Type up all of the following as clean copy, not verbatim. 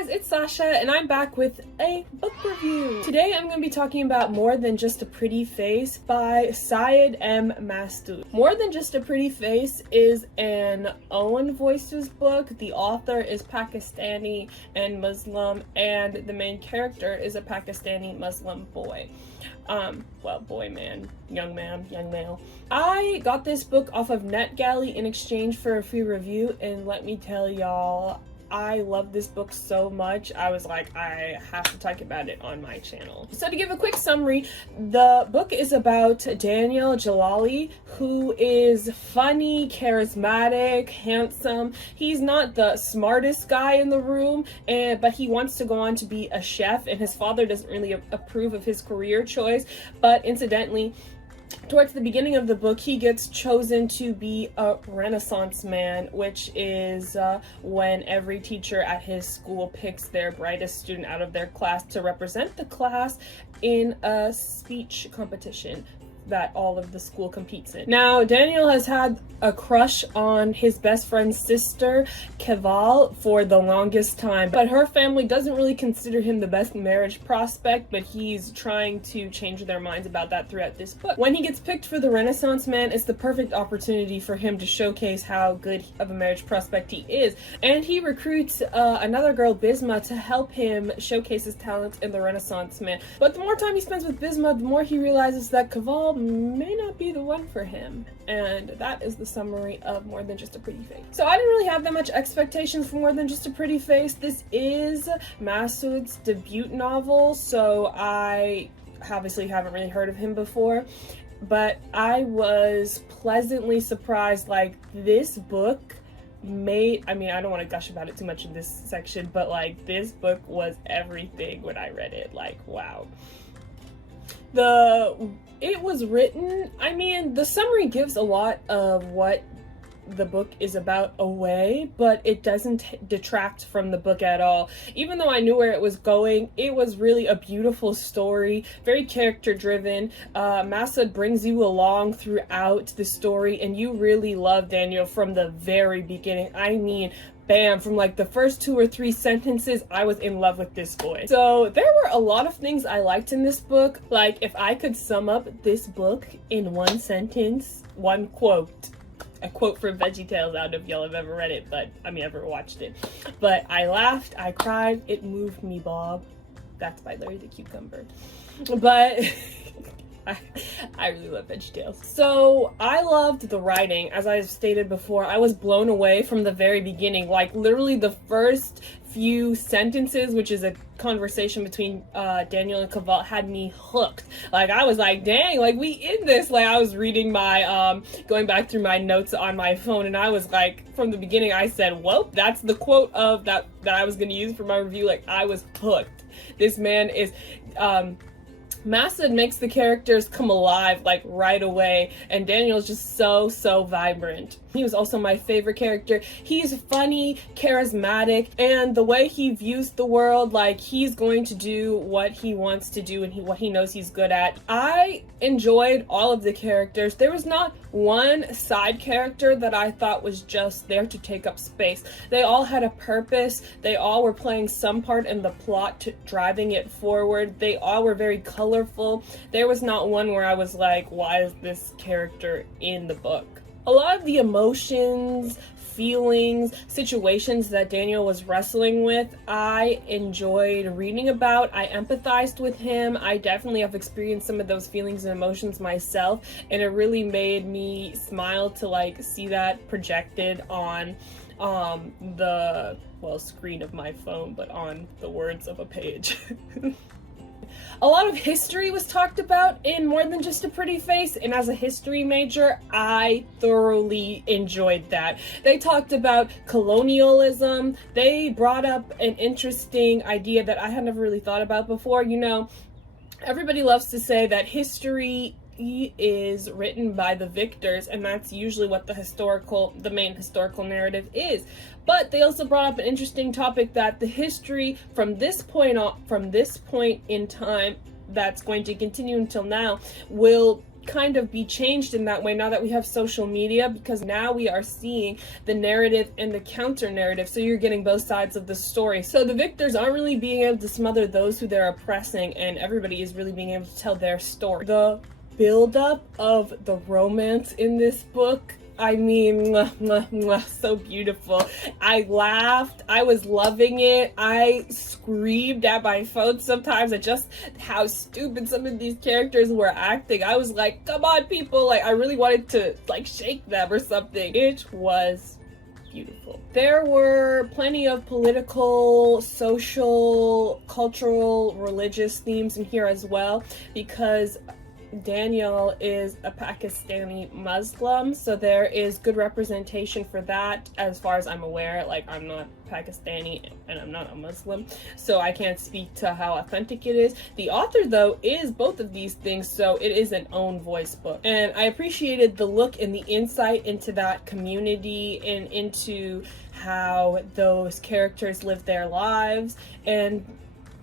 guys, it's Sasha, and I'm back with a book review. Today I'm going to be talking about More Than Just a Pretty Face by Syed M. Mastood. More Than Just a Pretty Face is an Owen Voices book. The author is Pakistani and Muslim, and the main character is a Pakistani Muslim boy. Young male. I got this book off of NetGalley in exchange for a free review, and let me tell y'all, I love this book so much. I was like, I have to talk about it on my channel. So to give a quick summary, the book is about Daniel Jalali, who is funny, charismatic, handsome. He's not the smartest guy in the room, but he wants to go on to be a chef, and his father doesn't really approve of his career choice. But incidentally, towards the beginning of the book, he gets chosen to be a Renaissance man, which is when every teacher at his school picks their brightest student out of their class to represent the class in a speech competition that all of the school competes in. Now, Daniel has had a crush on his best friend's sister, Keval, for the longest time, but her family doesn't really consider him the best marriage prospect, but he's trying to change their minds about that throughout this book. When he gets picked for the Renaissance man, it's the perfect opportunity for him to showcase how good of a marriage prospect he is, and he recruits another girl, Bisma, to help him showcase his talents in the Renaissance man. But the more time he spends with Bisma, the more he realizes that Keval may not be the one for him, and that is the summary of More Than Just a Pretty Face. So I didn't really have that much expectations for More Than Just a Pretty Face. This is Masood's debut novel, so I obviously haven't really heard of him before, but I was pleasantly surprised. Like, this book I don't want to gush about it too much in this section, but like, this book was everything when I read it. Like, wow. It was written, the summary gives a lot of what the book is about away, but it doesn't detract from the book at all. Even though I knew where it was going, it was really a beautiful story, very character driven. Masood brings you along throughout the story, and you really love Daniel from the very beginning. Bam, from like the first 2 or 3 sentences, I was in love with this boy. So there were a lot of things I liked in this book. Like, if I could sum up this book in one sentence, one quote, a quote from VeggieTales. I don't know if y'all have ever read it, but ever watched it. But I laughed, I cried, it moved me, Bob. That's by Larry the Cucumber. But I really love VeggieTales. So I loved the writing. As I stated before, I was blown away from the very beginning. Like, literally the first few sentences, which is a conversation between Daniel and Keval, had me hooked. Like, I was like, dang, like, we in this. Like, I was reading my going back through my notes on my phone, and I was like, from the beginning I said, well, that's the quote of that I was going to use for my review. Like, I was hooked. This man is Masood makes the characters come alive, like, right away, and Daniel's just so vibrant. He was also my favorite character. He's funny, charismatic, and the way he views the world, like, he's going to do what he wants to do and what he knows he's good at. I enjoyed all of the characters. There was not one side character that I thought was just there to take up space. They all had a purpose. They all were playing some part in the plot, driving it forward. They all were very colorful. There was not one where I was like, why is this character in the book? A lot of the emotions, feelings, situations that Daniel was wrestling with, I enjoyed reading about. I empathized with him. I definitely have experienced some of those feelings and emotions myself, and it really made me smile to like see that projected on the screen of my phone, but on the words of a page. A lot of history was talked about in More Than Just a Pretty Face, and as a history major, I thoroughly enjoyed that. They talked about colonialism. They brought up an interesting idea that I had never really thought about before. You know, everybody loves to say that history is written by the victors, and that's usually what the main historical narrative is. But they also brought up an interesting topic that the history from this point in time that's going to continue until now will kind of be changed in that way now that we have social media, because now we are seeing the narrative and the counter narrative, so you're getting both sides of the story. So the victors aren't really being able to smother those who they're oppressing, and everybody is really being able to tell their story. The buildup of the romance in this book, I mean, mwah, mwah, mwah, so beautiful. I laughed. I was loving it. I screamed at my phone sometimes at just how stupid some of these characters were acting. I was like, come on, people. Like, I really wanted to, like, shake them or something. It was beautiful. There were plenty of political, social, cultural, religious themes in here as well, because Daniel is a Pakistani Muslim, so there is good representation for that as far as I'm aware. Like, I'm not Pakistani and I'm not a Muslim, so I can't speak to how authentic it is. The author, though, is both of these things, so it is an own voice book. And I appreciated the look and the insight into that community and into how those characters live their lives, and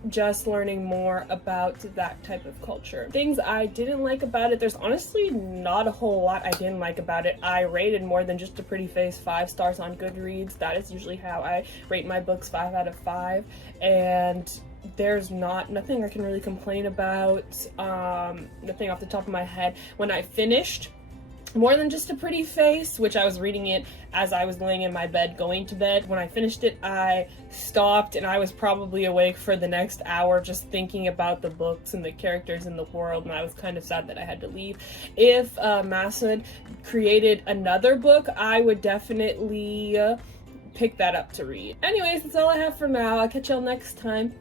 just learning more about that type of culture. Things I didn't like about it, there's honestly not a whole lot I didn't like about it. I rated more than just a pretty face 5 stars on Goodreads. That is usually how I rate my books, 5 out of 5, and there's nothing I can really complain about. Nothing off the top of my head. When I finished More Than Just a Pretty Face, which I was reading it as I was laying in my bed going to bed, when I finished it, I stopped and I was probably awake for the next hour just thinking about the books and the characters in the world, and I was kind of sad that I had to leave. If Masood created another book, I would definitely pick that up to read. Anyways, that's all I have for now. I'll catch y'all next time.